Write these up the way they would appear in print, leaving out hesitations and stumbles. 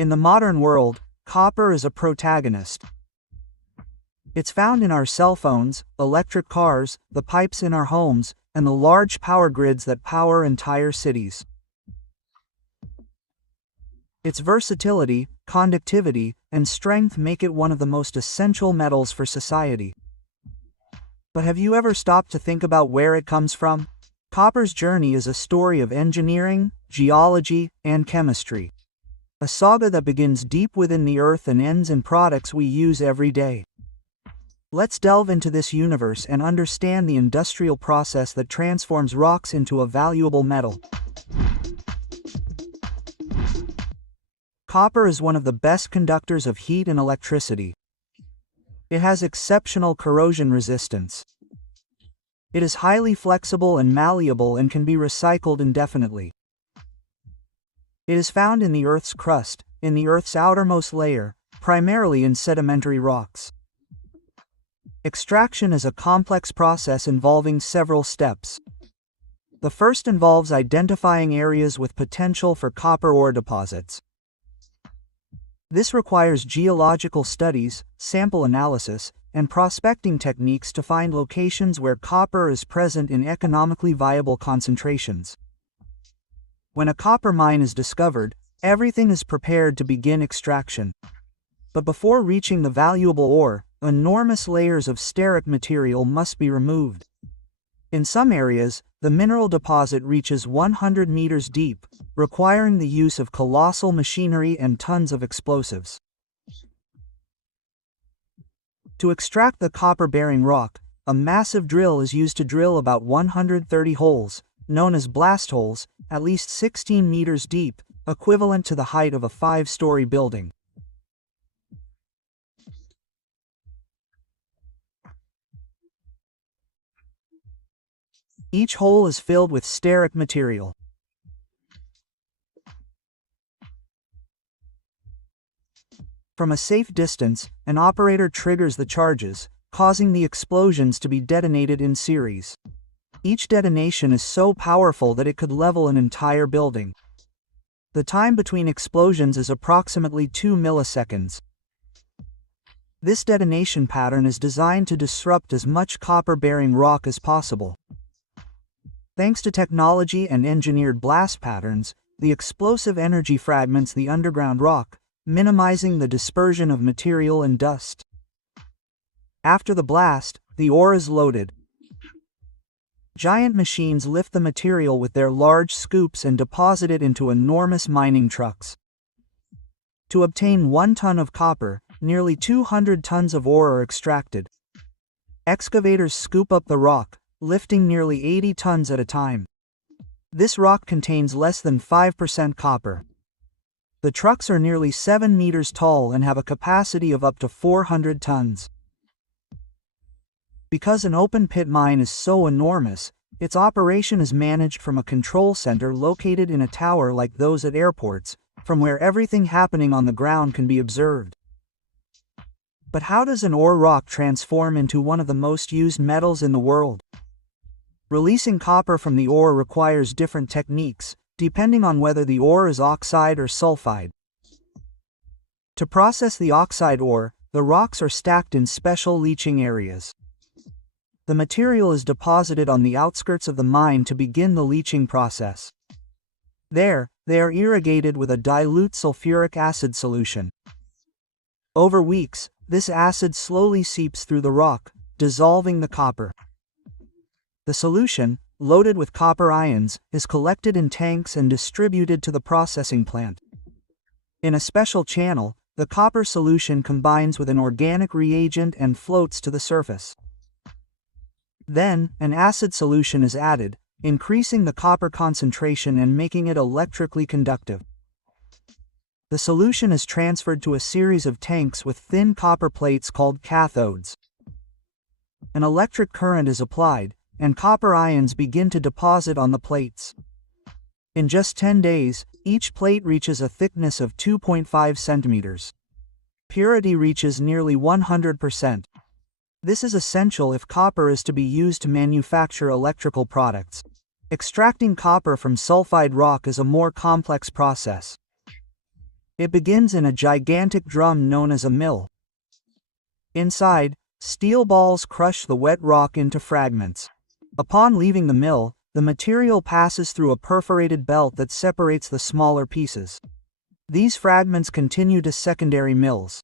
In the modern world, copper is a protagonist. It's found in our cell phones, electric cars, the pipes in our homes, and the large power grids that power entire cities. Its versatility, conductivity, and strength make it one of the most essential metals for society. But have you ever stopped to think about where it comes from? Copper's journey is a story of engineering, geology, and chemistry. A saga that begins deep within the earth and ends in products we use every day. Let's delve into this universe and understand the industrial process that transforms rocks into a valuable metal. Copper is one of the best conductors of heat and electricity. It has exceptional corrosion resistance. It is highly flexible and malleable and can be recycled indefinitely. It is found in the Earth's crust, in the Earth's outermost layer, primarily in sedimentary rocks. Extraction is a complex process involving several steps. The first involves identifying areas with potential for copper ore deposits. This requires geological studies, sample analysis, and prospecting techniques to find locations where copper is present in economically viable concentrations. When a copper mine is discovered, everything is prepared to begin extraction. But before reaching the valuable ore, enormous layers of steric material must be removed. In some areas, the mineral deposit reaches 100 meters deep, requiring the use of colossal machinery and tons of explosives. To extract the copper-bearing rock, a massive drill is used to drill about 130 holes, known as blast holes, at least 16 meters deep, equivalent to the height of a 5-story building. Each hole is filled with steric material. From a safe distance, an operator triggers the charges, causing the explosions to be detonated in series. Each detonation is so powerful that it could level an entire building. The time between explosions is approximately 2 milliseconds. This detonation pattern is designed to disrupt as much copper-bearing rock as possible. Thanks to technology and engineered blast patterns, the explosive energy fragments the underground rock, minimizing the dispersion of material and dust. After the blast, the ore is loaded. Giant machines lift the material with their large scoops and deposit it into enormous mining trucks. To obtain 1 ton of copper, nearly 200 tons of ore are extracted. Excavators scoop up the rock, lifting nearly 80 tons at a time. This rock contains less than 5% copper. The trucks are nearly 7 meters tall and have a capacity of up to 400 tons. Because an open-pit mine is so enormous, its operation is managed from a control center located in a tower like those at airports, from where everything happening on the ground can be observed. But how does an ore rock transform into one of the most used metals in the world? Releasing copper from the ore requires different techniques, depending on whether the ore is oxide or sulfide. To process the oxide ore, the rocks are stacked in special leaching areas. The material is deposited on the outskirts of the mine to begin the leaching process. There, they are irrigated with a dilute sulfuric acid solution. Over weeks, this acid slowly seeps through the rock, dissolving the copper. The solution, loaded with copper ions, is collected in tanks and distributed to the processing plant. In a special channel, the copper solution combines with an organic reagent and floats to the surface. Then, an acid solution is added, increasing the copper concentration and making it electrically conductive. The solution is transferred to a series of tanks with thin copper plates called cathodes. An electric current is applied, and copper ions begin to deposit on the plates. In just 10 days, each plate reaches a thickness of 2.5 centimeters. Purity reaches nearly 100%. This is essential if copper is to be used to manufacture electrical products. Extracting copper from sulfide rock is a more complex process. It begins in a gigantic drum known as a mill. Inside, steel balls crush the wet rock into fragments. Upon leaving the mill, the material passes through a perforated belt that separates the smaller pieces. These fragments continue to secondary mills.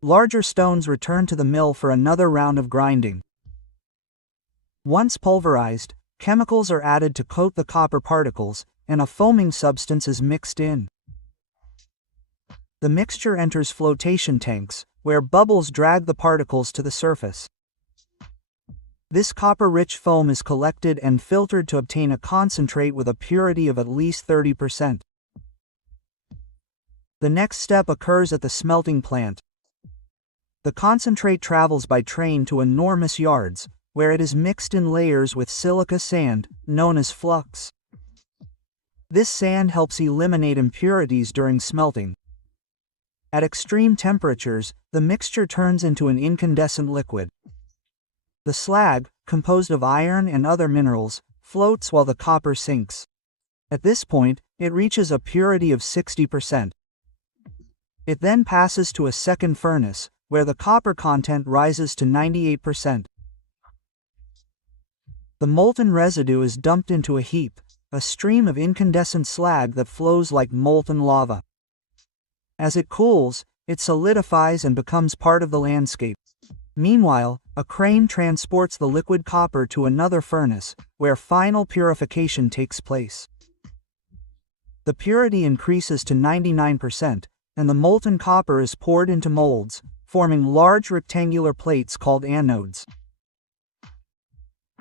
Larger stones return to the mill for another round of grinding. Once pulverized, chemicals are added to coat the copper particles, and a foaming substance is mixed in. The mixture enters flotation tanks, where bubbles drag the particles to the surface. This copper-rich foam is collected and filtered to obtain a concentrate with a purity of at least 30%. The next step occurs at the smelting plant. The concentrate travels by train to enormous yards, where it is mixed in layers with silica sand, known as flux. This sand helps eliminate impurities during smelting. At extreme temperatures, the mixture turns into an incandescent liquid. The slag, composed of iron and other minerals, floats while the copper sinks. At this point, it reaches a purity of 60%. It then passes to a second furnace, where the copper content rises to 98%. The molten residue is dumped into a heap, a stream of incandescent slag that flows like molten lava. As it cools, it solidifies and becomes part of the landscape. Meanwhile, a crane transports the liquid copper to another furnace, where final purification takes place. The purity increases to 99%, and the molten copper is poured into molds, forming large rectangular plates called anodes.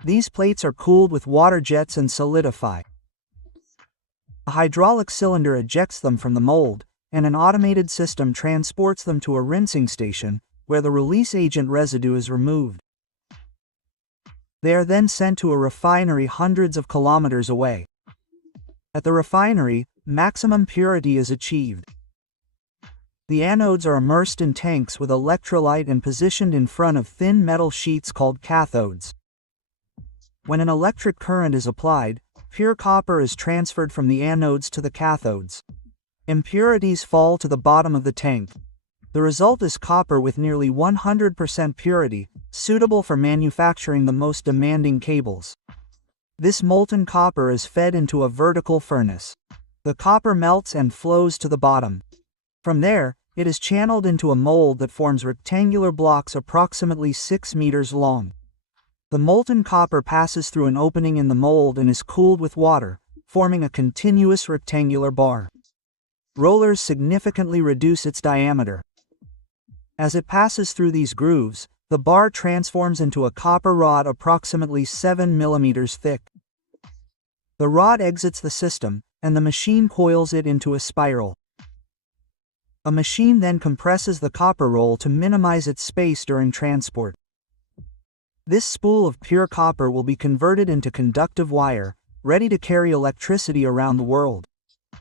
These plates are cooled with water jets and solidify. A hydraulic cylinder ejects them from the mold, and an automated system transports them to a rinsing station, where the release agent residue is removed. They are then sent to a refinery hundreds of kilometers away. At the refinery, maximum purity is achieved. The anodes are immersed in tanks with electrolyte and positioned in front of thin metal sheets called cathodes. When an electric current is applied, pure copper is transferred from the anodes to the cathodes. Impurities fall to the bottom of the tank. The result is copper with nearly 100% purity, suitable for manufacturing the most demanding cables. This molten copper is fed into a vertical furnace. The copper melts and flows to the bottom. From there, it is channeled into a mold that forms rectangular blocks approximately 6 meters long. The molten copper passes through an opening in the mold and is cooled with water, forming a continuous rectangular bar. Rollers significantly reduce its diameter. As it passes through these grooves, the bar transforms into a copper rod approximately 7 millimeters thick. The rod exits the system, and the machine coils it into a spiral. A machine then compresses the copper roll to minimize its space during transport. This spool of pure copper will be converted into conductive wire, ready to carry electricity around the world.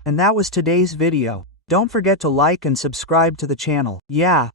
And that was today's video. Don't forget to like and subscribe to the channel. Yeah,